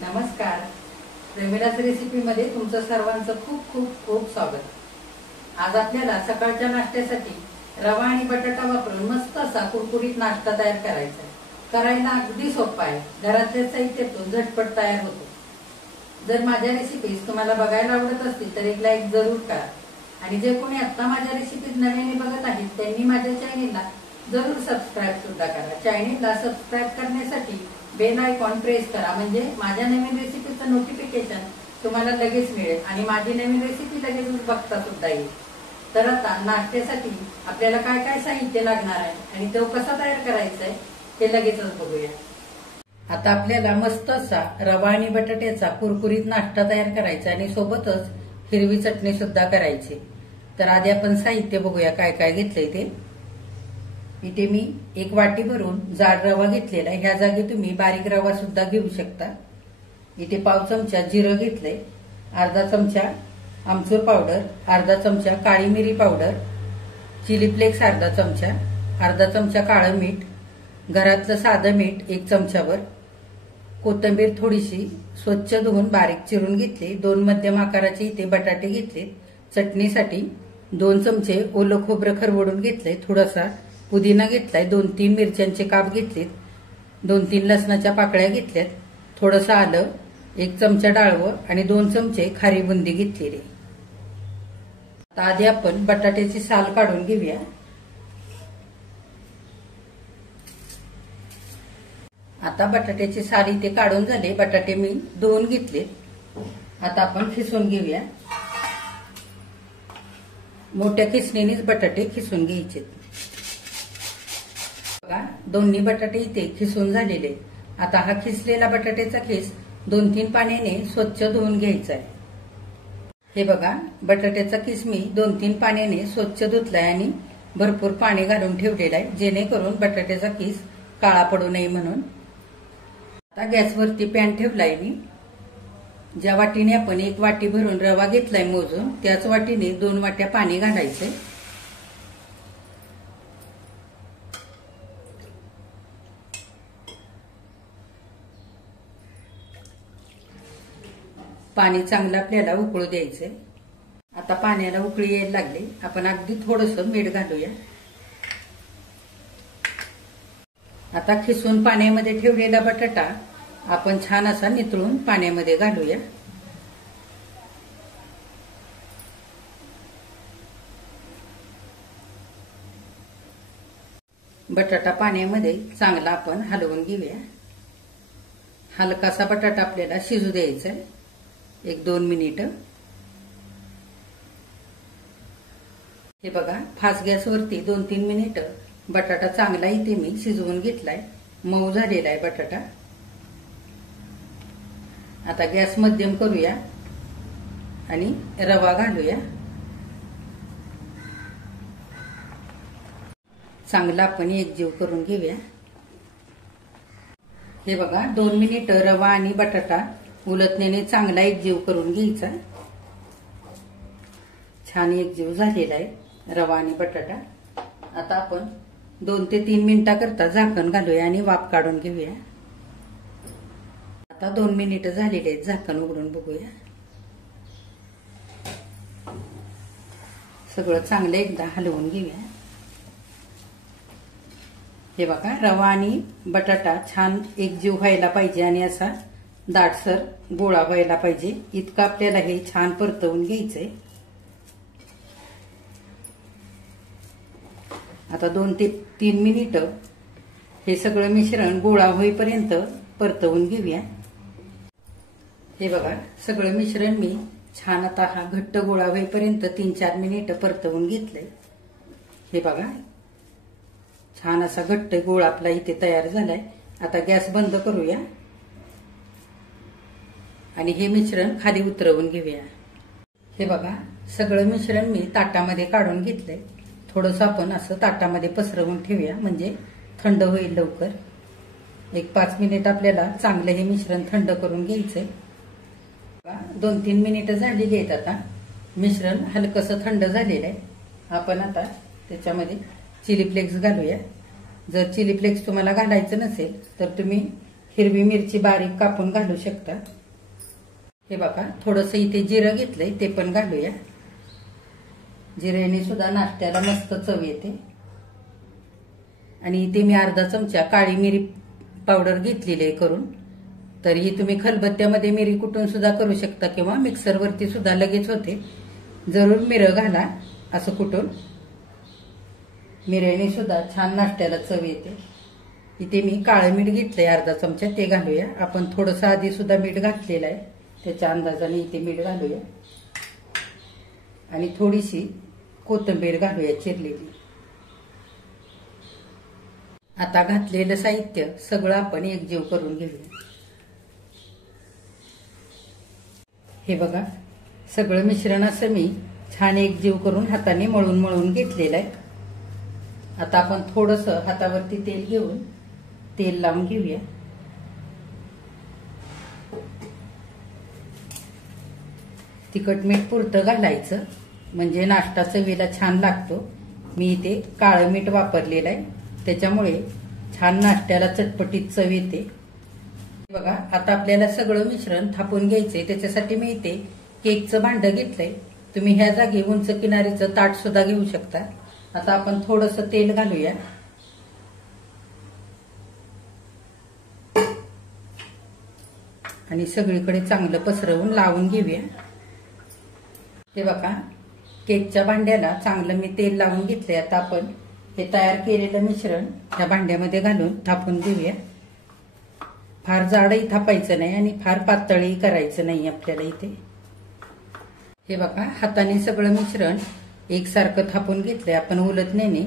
नमस्कार. रमिलाच रेसिपीमध्ये तुमचं सर्वांचं खूप खूप खूप स्वागत. आज आपल्याला सकाळच्या नाश्त्यासाठी रवा आणि बटाटा वापरून मस्त असा कुरकुरीत नाश्ता तयार करायचा आहे. करायला अगदी सोपा आहे. घरातल्या साहित्यातून झटपट तयार होतो. जर माझ्या रेसिपीज तुम्हाला बघायला आवडत असतील तर एक लाईक जरूर करा. आणि जे कोणी आता माझ्या रेसिपीज नव्याने बघत आहेत त्यांनी माझ्या चॅनेलला जरूर सबस्क्राईब सुद्धा करा. चॅनेलला सबस्क्राईब करण्यासाठी बेल आयकॉन प्रेस करा, म्हणजे माझ्या नवीन रेसिपीचं नोटिफिकेशन तुम्हाला लगेच मिळेल आणि माझी नवीन रेसिपी लगेच बघता सुद्धा येईल. तर आता नाश्त्यासाठी आपल्याला काय काय साहित्य लागणार आहे आणि तो कसा तयार करायचा आहे ते लगेचच बघूया. आता आपल्याला मस्त असा रवा आणि बटाट्याचा कुरकुरीत नाश्ता तयार करायचा आणि सोबतच हिरवी चटणी सुद्धा करायची. तर आधी आपण साहित्य बघूया काय काय घेतलंय ते. इथे मी एक वाटी भरून जाड रवा घेतलेला आहे. ह्या जागी तुम्ही बारीक रवा सुद्धा घेऊ शकता. इथे पाव चमचा जिरं घेतलंय, अर्धा चमचा आमचूर पावडर, अर्धा चमचा काळी मिरी पावडर, चिली फ्लेक्स अर्धा चमचा, अर्धा चमचा काळं मीठ, घरातलं साधं मीठ एक चमचाभर, कोथिंबीर थोडीशी स्वच्छ धुवून बारीक चिरून घेतली, 2 मध्यम आकाराचे इथे बटाटे घेतले, चटणीसाठी 2 चमचे ओलं खोबरं खरवडून घेतलंय, थोडासा पुदिना घेतलाय, 2-3 मिरच्यांचे काप घेतलेत, 2-3 लसणाच्या पाकळ्या घेतल्यात, थोडंसं आलं, 1 चमचा डाळवं आणि 2 चमचे खारी बुंदी घेतलेली. आता आधी आपण बटाट्याची साल काढून घेऊया. आता बटाट्याची साल इथे काढून झाले. बटाटे मी धुवून घेतले. आता आपण खिसून घेऊया. मोठ्या खिसणीनेच बटाटे खिसून घ्यायचे. बघा, दोन्ही बटाटे इथे खिसून झालेले. आता हा खिसलेला बटाट्याचा खिस 2-3 पाण्याने स्वच्छ धुवून घ्यायचा आहे. हे बघा, बटाट्याचा खिस मी 2-3 पाण्याने स्वच्छ धुतलाय आणि भरपूर पाणी घालून ठेवलेला आहे, जेणेकरून बटाट्याचा खिस काळा पडू नये म्हणून. आता गॅसवरती पॅन ठेवलाय मी. ज्या वाटीने आपण 1 वाटी भरून रवा घेतलाय मोजून, त्याच वाटीने 2 वाट्या पाणी घालायचंय. पाणी चांगलं आपल्याला उकळू द्यायचंय. आता पाण्याला उकळी यायला लागली. आपण अगदी थोडंसं मीठ घालूया. आता खिसून पाण्यामध्ये ठेवलेला बटाटा आपण छान असा नितळून पाण्यामध्ये घालूया. बटाटा पाण्यामध्ये चांगला आपण हलवून घेऊया. हलकासा बटाटा आपल्याला शिजू द्यायचा आहे 1-2 मिनिटं. हे बघा, फास्ट गॅसवरती 2-3 मिनिटं बटाटा चांगला इथे मी शिजवून घेतलाय. मऊ झालेला आहे बटाटा. आता गॅस मध्यम करूया आणि रवा घालूया. चांगला आपण एकजीव करून घेऊया. हे बघा, 2 मिनिटं रवा आणि बटाटा उलटण्याने चांगला एकजीव करून घ्यायचा. छान एकजीव झालेला आहे रवा आणि बटाटा. आता आपण 2 ते 3 मिनिटाकरता झाकण घालूया आणि वाफ काढून घेऊया. आता 2 मिनिटं झालेले आहेत. झाकण उघडून बघूया. सगळं चांगलं एकदा हलवून घेऊया. हे बघा, रवा आणि बटाटा छान एकजीव व्हायला पाहिजे आणि असा दाटसर गोळा व्हायला पाहिजे, इतकं आपल्याला हे छान परतवून घ्यायचंय. आता 2 ते 3 मिनिटं हे सगळं मिश्रण गोळा होईपर्यंत परतवून घेऊया. हे बघा, सगळं मिश्रण मी छान आता हा घट्ट गोळा होईपर्यंत 3-4 मिनिटं परतवून घेतलंय. हे बघा, छान असा घट्ट गोळा आपला इथे तयार झालाय. आता गॅस बंद करूया आणि हे मिश्रण खाली उतरवून घेऊया. हे बघा, सगळं मिश्रण मी ताटामध्ये काढून घेतलंय. थोडंसं आपण असं ताटामध्ये पसरवून ठेवूया, म्हणजे थंड होईल लवकर. 1-5 मिनिट आपल्याला चांगलं हे मिश्रण थंड करून घ्यायचंय. 2-3 मिनिटं झालेली आहेत. आता मिश्रण हलकसं थंड झालेलं आहे. आपण आता त्याच्यामध्ये चिली फ्लेक्स घालूया. जर चिली फ्लेक्स तुम्हाला घालायचं नसेल तर तुम्ही हिरवी मिरची बारीक कापून घालू शकता। हे बघा थोडंसं इथे जिरं घेतलंय ते पण घालूया। जिऱ्याने सुद्धा नाश्त्याला मस्त चव येते। आणि इथे मी अर्धा चमचा काळी मिरी पावडर घेतलेली आहे करून। तर ही तुम्ही खलबत्त्यामध्ये मिरी कुटून सुद्धा करू शकता किंवा मिक्सरवरती सुद्धा लगेच होते। जरूर मिरं घाला असं कुटून, मिऱ्याने सुद्धा छान नाश्त्याला चव येते। इथे मी काळं मीठ घेतलंय अर्धा चमचा, ते घालूया। आपण थोडंसं आधी सुद्धा मीठ घातलेलं आहे, त्याच्या अंदाजाने इथे मीठ घालूया। आणि थोडीशी कोथिंबीर घालूया चिरलेली। आता घातलेलं साहित्य सगळं आपण एकजीव करून घेऊया। हे बघा सगळं मिश्रण असं मी छान एकजीव करून हाताने मळून मळून घेतलेलं आहे। आता आपण थोडंसं हातावरती तेल घेऊन तेल लावून घेऊया। तिखट मीठ पुरतं घालायचं म्हणजे नाश्ता चवीला छान लागतो। मी इथे काळं मीठ वापरलेलं आहे, त्याच्यामुळे छान नाश्त्याला चटपटीत चव येते। बघा आता आपल्याला सगळं मिश्रण थापून घ्यायचंय, त्याच्यासाठी मी इथे केकचं भांडं घेतलंय। तुम्ही ह्या जागी उंच किनारीचं ताट सुद्धा घेऊ शकता। आता आपण थोडंसं तेल घालूया आणि सगळीकडे चांगलं पसरवून लावून घेऊया। हे बघा केकच्या भांड्याला चांगलं मी तेल लावून घेतलंय। आता आपण हे तयार केलेलं मिश्रण ह्या भांड्यामध्ये घालून थापून घेऊया। फार जाडही थापायचं नाही आणि फार पातळही करायचं नाही आपल्याला इथे। हे बघा हाताने सगळं मिश्रण एकसारखं थापून घेतलंय। आपण उलटण्याने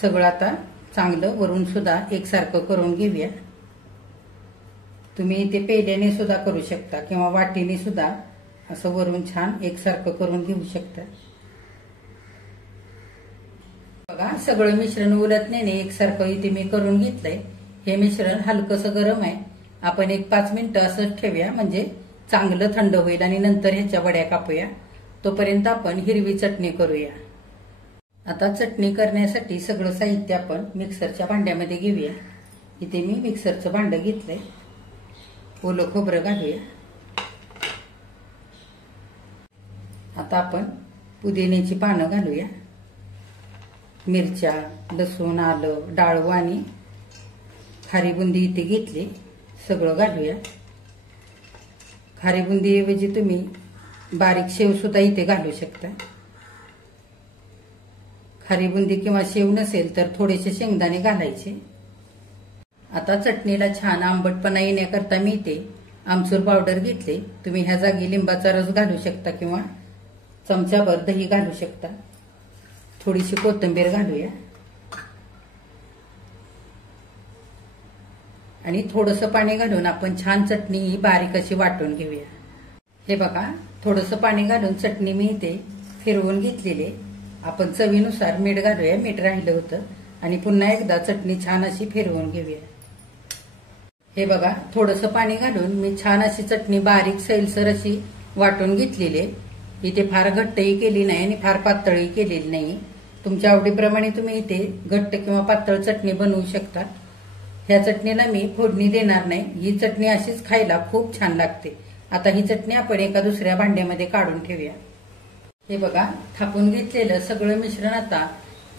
सगळं आता चांगलं वरून सुद्धा एकसारखं करून घेऊया। तुम्ही इथे पेल्याने सुद्धा करू शकता किंवा वाटीने सुद्धा असं वरून छान एकसारखं करून घेऊ शकता। बघा सगळं मिश्रण उलटण्याने एकसारखं इथे मी करून घेतलंय। हे मिश्रण हलकंसं गरम आहे, आपण एक 5 मिनिटं असंच ठेवूया म्हणजे चांगलं थंड होईल आणि नंतर ह्याच्या वड्या कापूया। तोपर्यंत आपण हिरवी चटणी करूया। आता चटणी करण्यासाठी सगळं साहित्य आपण मिक्सरच्या भांड्यामध्ये घेऊया। इथे मी मिक्सरचं भांडं घेतलंय, ओलं खोबरं घालूया। आता आपण पुदिन्याची पानं घालूया, मिरच्या, लसूण, आलं, डाळू आणि खारी बुंदी इथे घेतली, सगळं घालूया। खारी बुंदी ऐवजी तुम्ही बारीक शेव सुद्धा इथे घालू शकता। खारी बुंदी किंवा शेव नसेल तर थोडेसे शेंगदाणे घालायचे। आता चटणीला छान आंबटपणा येण्याकरता मी इथे आमचूर पावडर घेतली। तुम्ही ह्या जागी लिंबाचा रस घालू शकता किंवा चमचाभर दही घालू शकता। थोडीशी कोथिंबीर घालूया आणि थोडंसं पाणी घालून आपण छान चटणी ही बारीक अशी वाटून घेऊया। हे बघा थोडंसं पाणी घालून चटणी मी इथे फिरवून घेतलेली। आपण चवीनुसार मीठ घालूया, मीठ राहिलं होतं, आणि पुन्हा एकदा चटणी छान अशी फिरवून घेऊया। हे बघा थोडंसं पाणी घालून मी छान अशी चटणी बारीक सैलसर अशी वाटून घेतलेली आहे। इथे फार घट्टही केली नाही आणि फार पातळही केलेली नाही। तुमच्या आवडीप्रमाणे तुम्ही इथे घट्ट किंवा पातळ चटणी बनवू शकता। ह्या चटणीला मी फोडणी देणार नाही, ही चटणी अशीच खायला खूप छान लागते। आता ही चटणी आपण एका दुसऱ्या भांड्यामध्ये काढून ठेवूया। हे बघा थापून घेतलेलं सगळं मिश्रण आता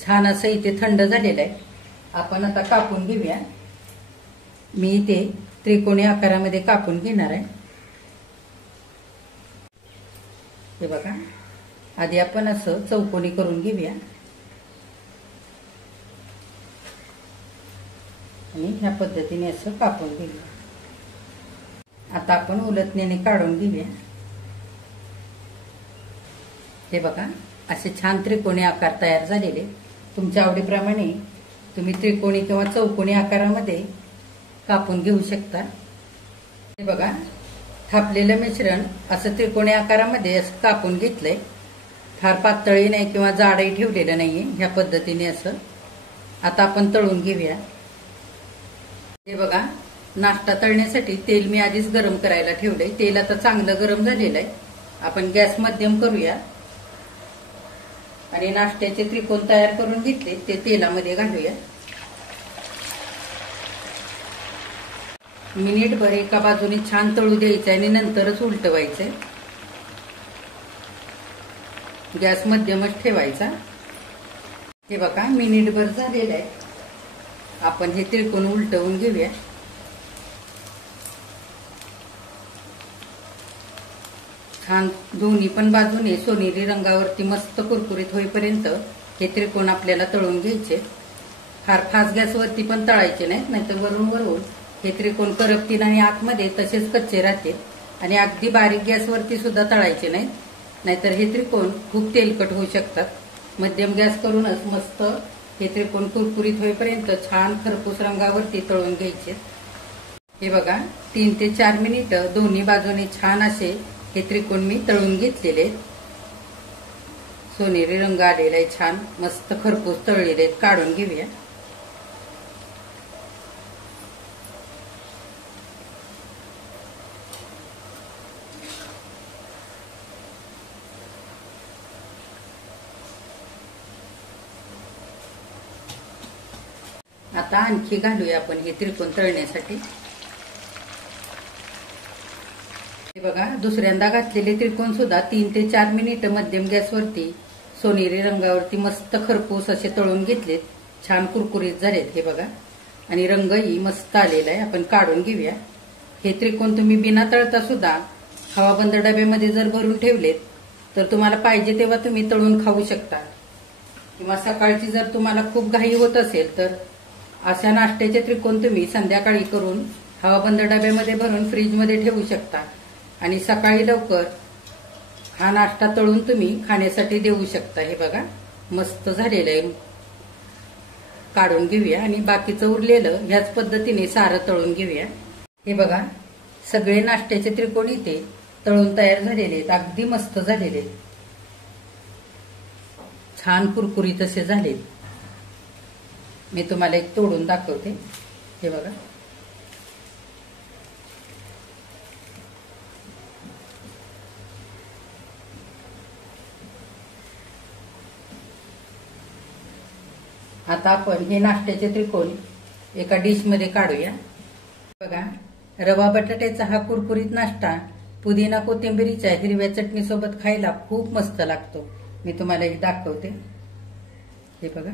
छान असं इथे थंड झालेलं आहे। आपण आता कापून घेऊया। मी इथे त्रिकोणी आकारामध्ये कापून घेणार आहे। हे बघा आधी आपण असं चौकोनी करून घेऊया आणि ह्या पद्धतीने असं कापून घेऊया। आता आपण उलटण्याने काढून घेऊया। हे बघा असे छान त्रिकोणी आकार तयार झालेले। तुमच्या आवडीप्रमाणे तुम्ही त्रिकोणी किंवा चौकोनी आकारामध्ये कापून घेऊ शकता। हे बघा थापलेलं मिश्रण असं त्रिकोणी आकारामध्ये असं कापून घेतलंय। फार पातळही नाही किंवा जाडही ठेवलेलं नाहीये, ह्या पद्धतीने असं आता आपण तळून घेऊया। हे बघा नाश्ता तळण्यासाठी तेल मी आधीच गरम करायला ठेवलंय। तेल आता चांगलं गरम झालेलं आहे। आपण गॅस मध्यम करूया आणि नाश्त्याचे त्रिकोण तयार करून घेतले ते तेलामध्ये घालूया। मिनिटभर एका बाजूने छान तळू द्यायचं आणि नंतरच उलटवायचंय. गॅस मध्यमच ठेवायचा. हे बघा मिनिटभर झालेलं आहे. आपण हे तिळकून उलटवून घेऊया. छान दोन्ही पण बाजूने सोनेरी रंगावरती मस्त कुरकुरीत होईपर्यंत हे त्रिकोण आपल्याला तळून घ्यायचे. फार फास्ट गॅसवरती पण तळायचे नाहीत, नाहीतर वरून वरून हे त्रिकोण करपतील आणि आतमध्ये तसेच कच्चे राहतील. आणि अगदी बारीक गॅसवरती सुद्धा तळायचे नाहीत, नाहीतर हे त्रिकोण खूप तेलकट होऊ शकतात. मध्यम गॅस करूनच मस्त हे त्रिकोण कुरकुरीत होईपर्यंत छान खरपूस रंगावरती तळून घ्यायचे. हे बघा 3 ते 4 मिनिटं दोन्ही बाजूने छान असे हे त्रिकोण मी तळून घेतलेले. सोनेरी रंग आलेला आहे, छान मस्त खरपूस तळलेले आहेत. काढून घेऊया. आता आणखी घालूया आपण हे त्रिकोण तळण्यासाठी. हे बघा दुसऱ्यांदा घातलेले त्रिकोण सुद्धा 3 ते 4 मिनिटं मध्यम गॅसवरती सोनेरी रंगावरती मस्त खरपूस असे तळून घेतलेत. छान कुरकुरीत झालेत हे बघा. आणि रंगही मस्त आलेला आहे. आपण काढून घेऊया. हे त्रिकोण तुम्ही बिना तळता सुद्धा हवाबंद डब्यामध्ये जर भरून ठेवलेत तर तुम्हाला पाहिजे तेव्हा तुम्ही तळून खाऊ शकता. किंवा सकाळची जर तुम्हाला खूप घाई होत असेल तर अशा नाश्त्याचे त्रिकोण तुम्ही संध्याकाळी करून हवाबंद डब्यामध्ये भरून फ्रीजमध्ये ठेवू शकता आणि सकाळी लवकर हा नाश्ता तळून तुम्ही खाण्यासाठी देऊ शकता. हे बघा मस्त झालेलं आहे. काढून घेऊया आणि बाकीचं उरलेलं ह्याच पद्धतीने सारं तळून घेऊया. हे बघा सगळे नाश्त्याचे त्रिकोण इथे तळून तयार झालेले आहेत. अगदी मस्त झालेले आहेत. छान कुरकुरीत असे झालेत. मी तुम्हाला एक तोडून दाखवते. हे बघा आता आपण हे नाश्त्याचे त्रिकोण एका डिश मध्ये काढूया. बघा रवा बटाट्याचा हा कुरकुरीत नाश्ता पुदिना कोथिंबिरीच्या हिरव्या चटणी सोबत खायला खूप मस्त लागतो. मी तुम्हाला हे दाखवते. हे बघा